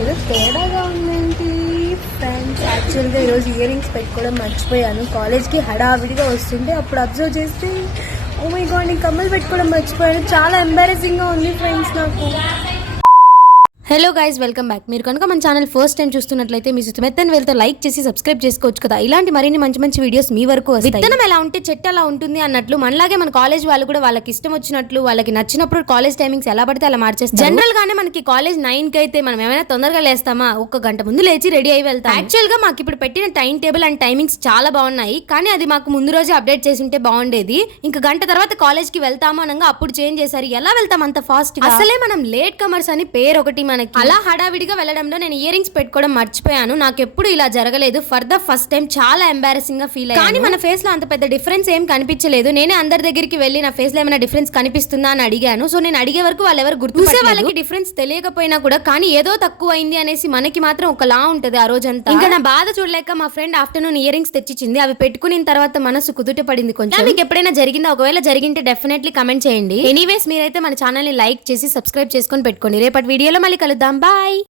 ఏదో తేడాగా ఉందేంటి ఫ్రెండ్స్. యాక్చువల్గా ఈరోజు ఇయర్ రింగ్స్ పెట్టుకోవడం మర్చిపోయాను. కాలేజ్కి హడావిడిగా వస్తుంటే అప్పుడు అబ్జర్వ్ చేస్తే ఓ మై గాడ్ నేను కమ్మలు పెట్టుకోవడం మర్చిపోయాను. చాలా ఎంబారెసింగ్గా ఉంది ఫ్రెండ్స్ నాకు. Hello guys, welcome back. మీరు కనుక మన ఛానల్ ఫస్ట్ టైం చూస్తున్నట్లయితే మీ సుమెత్తని వెళ్తే లైక్ చేసి సబ్స్క్రైబ్ చేసుకోవచ్చు కదా. ఇలాంటి మరిన్ని మంచి మంచి వీడియోస్ మీ వరకు వస్తాయి. విత్తనం ఎలా ఉంటే చెట్టు అలా ఉంటుంది అన్నట్లు మనలాగే మన కాలేజ్ వాళ్ళు కూడా వాళ్ళకి ఇష్టం వచ్చినట్లు వాళ్ళకి నచ్చినప్పుడు కాలేజ్ టైమింగ్స్ ఎలా పడితే అలా మార్చేస్తారు. జనరల్ గానే మనకి కాలేజ్ 9 కి అయితే మనం ఏమైనా తొందరగా లేస్తామా, ఒక గంట ముందు లేచి రెడీ అయి వెళ్తాం. యాక్చువల్ గా మాకు ఇప్పుడు పెట్టిన టైం టేబుల్ అండ్ టైమింగ్స్ చాలా బాగున్నాయి, కానీ అది మాకు ముందు రోజే అప్డేట్ చేసి ఉంటే బాగుండేది. ఇంకా గంట తర్వాత కాలేజ్ కి వెళ్తాము అనగా అప్పుడు చేంజ్ చేశారు. ఎలా వెళ్తాం అంత ఫాస్ట్? అసలే మనం లేట్ కమర్స్ అని పేరు ఒకటి మనకి. అలా హడావిడిగా వెళ్ళడంలో నేను ఇయర్ రింగ్స్ పెట్టుకోవడం మర్చిపోయాను. నాకు ఎప్పుడు ఇలా జరగలేదు. ఫర్ ద ఫస్ట్ టైం చాలా ఎంబారసింగ్ గా ఫీల్ అయ్యాను. కానీ మన ఫేస్ లో అంత పెద్ద డిఫరెన్స్ ఏం కనిపించలేదు. నేనే అందరి దగ్గరికి వెళ్ళి నా ఫేస్ లో ఏమైనా డిఫరెన్స్ కనిపిస్తుందా అని అడిగాను. సో నేను అడిగే వరకు వాళ్ళు ఎవరు గుర్తుపట్టే వాళ్ళకి డిఫరెన్స్ తెలియకపోయినా కూడా కానీ ఏదో తక్కువ అయింది అనేసి మనకి మాత్రం ఒకలా ఉంటది ఆ రోజంతా. ఇంకా నా బాధ చూడలేక మా ఫ్రెండ్ ఆఫ్టర్నూన్ ఇయర్ రింగ్స్ తెచ్చిచ్చింది. అవి పెట్టుకున్న తర్వాత మనసు కుదుట పడింది కొంచెం. మీకు ఎప్పుడైనా జరిగిందా? ఒకవేళ జరిగింటే డెఫినెట్లీ కమెంట్ చేయండి. ఎనీవేస్ మీరైతే మన ఛానల్ ని లైక్ చేసి సబ్స్క్రైబ్ చేసుకొని పెట్టుకోండి. రేపటి వీడియోలో మళ్ళీ కలుద్దాం. బాయ్.